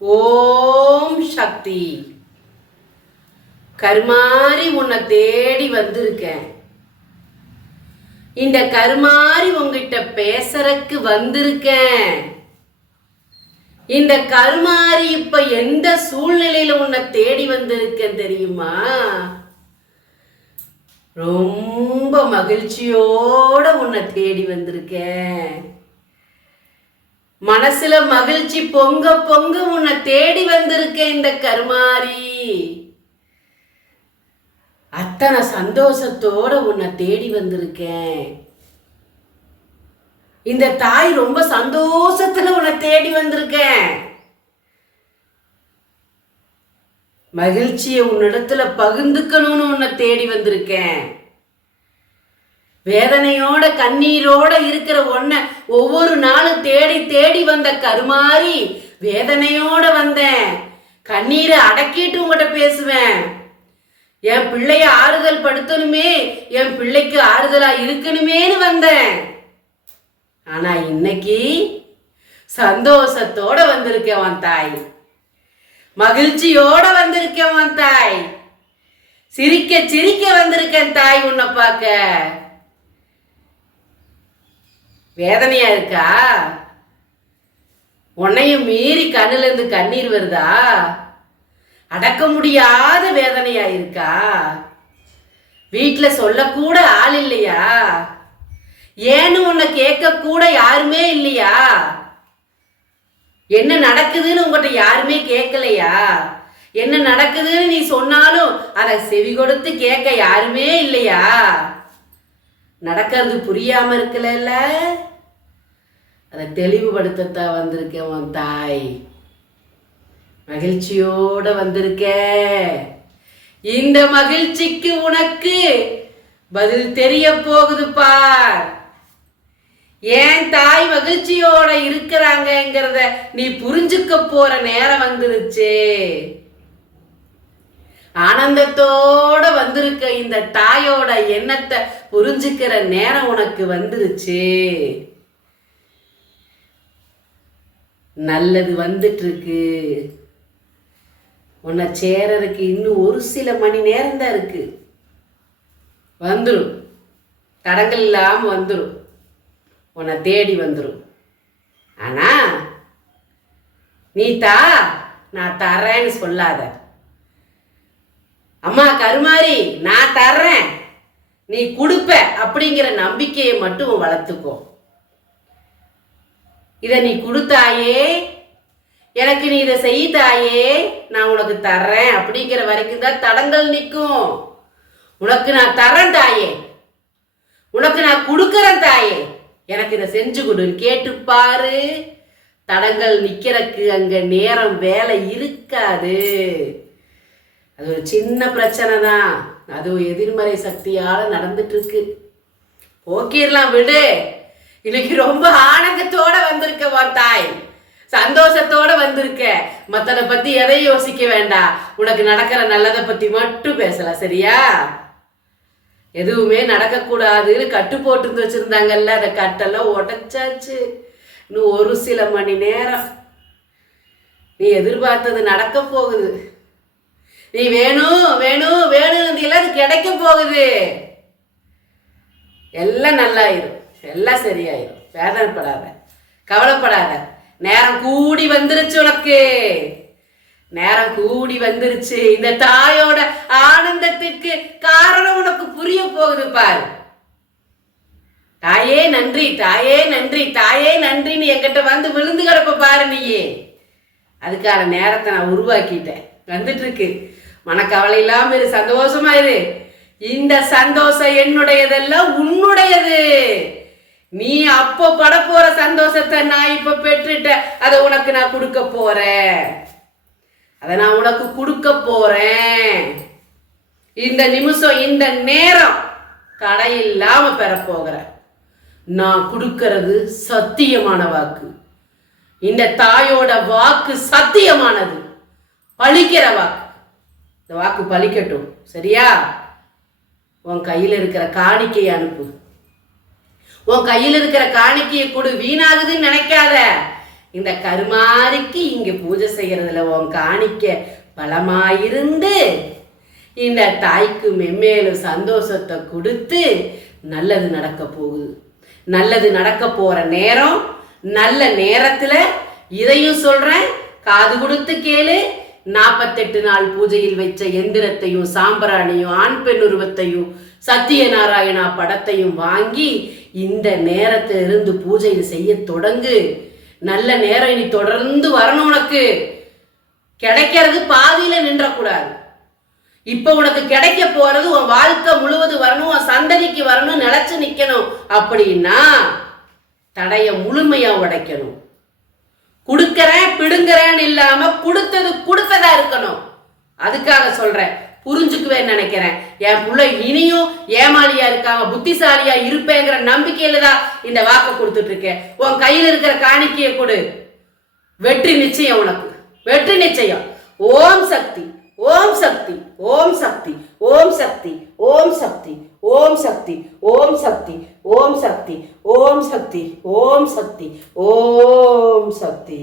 ஓம் சக்தி. கருமாரி உன்னை தேடி வந்திருக்கேன். இந்த கருமாரி உங்ககிட்ட பேசறக்கு வந்திருக்கேன். இந்த கருமாரி இப்ப எந்த சூழ்நிலையில உன்னை தேடி வந்திருக்கேன் தெரியுமா? ரொம்ப மகிழ்ச்சியோட உன்னை தேடி வந்திருக்கேன். மனசுல மகிழ்ச்சி பொங்க பொங்க உன்னை தேடி வந்திருக்கேன். இந்த கருமாரி அத்தனை சந்தோஷத்தோட உன்னை தேடி வந்திருக்கேன். இந்த தாய் ரொம்ப சந்தோஷத்துல உன்னை தேடி வந்திருக்கேன். மகிழ்ச்சியை உன்னிடத்துல பகிர்ந்துக்கணும்னு உன்னை தேடி வந்திருக்கேன். வேதனையோட கண்ணீரோட இருக்கிற உன்னை ஒவ்வொரு நாளும் தேடி தேடி வந்த கருமாரி வேதனையோட வந்தேன். கண்ணீரை அடக்கிட்டு உங்ககிட்ட பேசுவேன். என் பிள்ளைய ஆறுதல் படுத்தணுமே, என் பிள்ளைக்கு ஆறுதலா இருக்கணுமேனு வந்தேன். ஆனா இன்னைக்கு சந்தோஷத்தோட வந்திருக்கேன் உன் தாய். மகிழ்ச்சியோட வந்திருக்கேன் உன் தாய். சிரிக்க சிரிக்க வந்திருக்கேன் தாய் உன்னை பார்க்க. வேதனையா இருக்கா? உன்னையும் மீறி கண்ணுல இருந்து கண்ணீர் வருதா? அடக்க முடியாத வேதனையா இருக்கா? வீட்டுல சொல்லக்கூட ஆள் இல்லையா? ஏன்னு உன்னை கேட்க கூட யாருமே இல்லையா? என்ன நடக்குதுன்னு உங்ககிட்ட யாருமே கேட்கலையா? என்ன நடக்குதுன்னு நீ சொன்னாலும் அதை செவி கொடுத்து கேட்க யாருமே இல்லையா? நடக்கிறது புரியாம இருக்கல, அதை தெளிவுபடுத்தத்தான் வந்திருக்கேன் உன் தாய். மகிழ்ச்சியோட வந்திருக்க. இந்த மகிழ்ச்சிக்கு உனக்கு பதில் தெரிய போகுது பார். ஏன் தாய் மகிழ்ச்சியோட இருக்கிறாங்கங்கிறத நீ புரிஞ்சுக்க போற நேரம் வந்துருச்சு. ஆனந்தத்தோட வந்திருக்க இந்த தாயோட எண்ணத்தை புரிஞ்சுக்கிற நேரம் உனக்கு வந்துருச்சு. நல்லது வந்துட்டு இருக்கு. உன்னை சேரறதுக்கு இன்னும் ஒரு சில மணி நேரம் தான் இருக்கு. வந்துடும், தடங்கள் இல்லாம வந்துடும், உன்னை தேடி வந்துடும். ஆனா நீ தா, நான் தர்றேன்னு சொல்லாத. அம்மா கருமாரி நான் தர்றேன், நீ கொடுப்ப அப்படிங்கிற நம்பிக்கையை மட்டும் வளர்த்துக்கோ. இதை நீ கொடுத்தாயே, எனக்கு நீ இதை செய்தாயே, நான் உனக்கு தர்றேன் அப்படிங்கிற வரைக்கும் தான் தடங்கள் நிற்கும். உனக்கு நான் தர்றேன் தாயே, உனக்கு நான் கொடுக்கறேன் தாயே, எனக்கு இதை செஞ்சு கொடுன்னு கேட்டுப்பாரு. தடங்கள் நிக்கிறக்கு அங்க நேரம் வேலை இருக்காது. அது ஒரு சின்ன பிரச்சனை தான், அது எதிர்மறை சக்தியால நடந்துட்டு இருக்கு. போக்கிடலாம் விடு. இன்னைக்கு ரொம்ப ஆனந்தத்தோட வந்திருக்க உன் தாய், சந்தோஷத்தோட வந்திருக்க. மத்ததை பத்தி எதையும் யோசிக்க வேண்டாம். உனக்கு நடக்கிற நல்லதை பத்தி மட்டும் பேசலாம், சரியா? எதுவுமே நடக்கக்கூடாதுன்னு கட்டு போட்டு வச்சிருந்தாங்கல்ல, அதை கட்டெல்லாம் உடைச்சாச்சு. இன்னும் ஒரு சில மணி நேரம் நீ எதிர்பார்த்தது நடக்க போகுது. நீ வேணும் வேணும் வேணும் அது கிடைக்க போகுது. எல்லாம் நல்லாயிரும், எல்லாம் சரியாயிரும். வேதனைப்படாத, கவலைப்படாத. நேரம் கூடி வந்துருச்சு, உனக்கு நேரம் கூடி வந்துருச்சு. இந்த தாயோட ஆனந்தத்திற்கு காரணம் உனக்கு புரிய போகுது பாரு. தாயே நன்றி, தாயே நன்றி, தாயே நன்றின்னு என்கிட்ட வந்து விழுந்து கிடப்ப பாரு. நீயே அதுக்கான நேரத்தை நான் உருவாக்கிட்டேன். வந்துட்டு இருக்கு. மனக்கவலை இல்லாம இரு, சந்தோஷமா இரு. இந்த சந்தோஷம் என்னுடையதெல்லாம் உன்னுடையது. நீ அப்போ பட போற சந்தோஷத்தை நான் இப்ப பெற்றுட்ட. அதை உனக்கு நான் கொடுக்க போறேன். அதை நான் உனக்கு கொடுக்க போறேன். இந்த நிமிஷம், இந்த நேரம் தடையில்லாம பெற போகிறேன். நான் கொடுக்கிறது சத்தியமான வாக்கு. இந்த தாயோட வாக்கு சத்தியமானது, பழிக்கிற வாக்கு. இந்த வாக்கு பழிக்கட்டும், சரியா? உன் கையில் இருக்கிற காணிக்கையை அனுப்பு. உன் கையில் இருக்கிற காணிக்கையை கொடு. வீணாகுதுன்னு நினைக்காத. இந்த கருமாரிக்கு இங்க பூஜை செய்யறதுல உன் காணிக்க பலமாயிருந்து இந்த தாய்க்கு மென்மேலும் சந்தோஷத்தை கொடுத்து நல்லது நடக்க போகுது. நல்லது நடக்க போற நேரம், நல்ல நேரத்துல இதையும் சொல்றேன், காது கொடுத்து கேளு. 48 நாள் பூஜையில் வச்ச எந்திரத்தையும் சாம்பிராணியும் ஆண் பெண் உருவத்தையும் சத்தியநாராயணா படத்தையும் வாங்கி இந்த நேரத்துல இருந்து பூஜையில் செய்ய தொடங்கு. நல்ல நேரம் இனி தொடர்ந்து வரணும். உனக்கு கிடைக்கிறது பாதியில நின்றக்கூடாது. இப்ப உனக்கு கிடைக்க போறது உன் வாழ்க்கை முழுவதும் வரணும், உன் சந்ததிக்கு வரணும், நிலைச்சு நிக்கணும். அப்படின்னா தடைய முழுமையா உடைக்கணும். கொடுக்கறேன் பிடுங்குறேன்னு இல்லாம கொடுத்தது கொடுத்ததா இருக்கணும். அதுக்காக சொல்றேன், புரிஞ்சுக்குவேன்னு நினைக்கிறேன். என் புள்ள இனியும் ஏமாளியா இருக்காம புத்திசாலியா இருப்பேங்கிற நம்பிக்கையில தான் இந்த வாக்கை கொடுத்துட்டு இருக்கேன். உன் கையில் இருக்கிற காணிக்கையை கொடு, வெற்றி நிச்சயம். உனக்கு வெற்றி நிச்சயம். ஓம் சக்தி, ஓம் சக்தி, ஓம் சக்தி, ஓம் சக்தி, ஓம் சக்தி, ஓம் சக்தி, ஓம் சக்தி, ஓம் சக்தி, ஓம் சக்தி, ஓம் சக்தி, ஓம் சக்தி.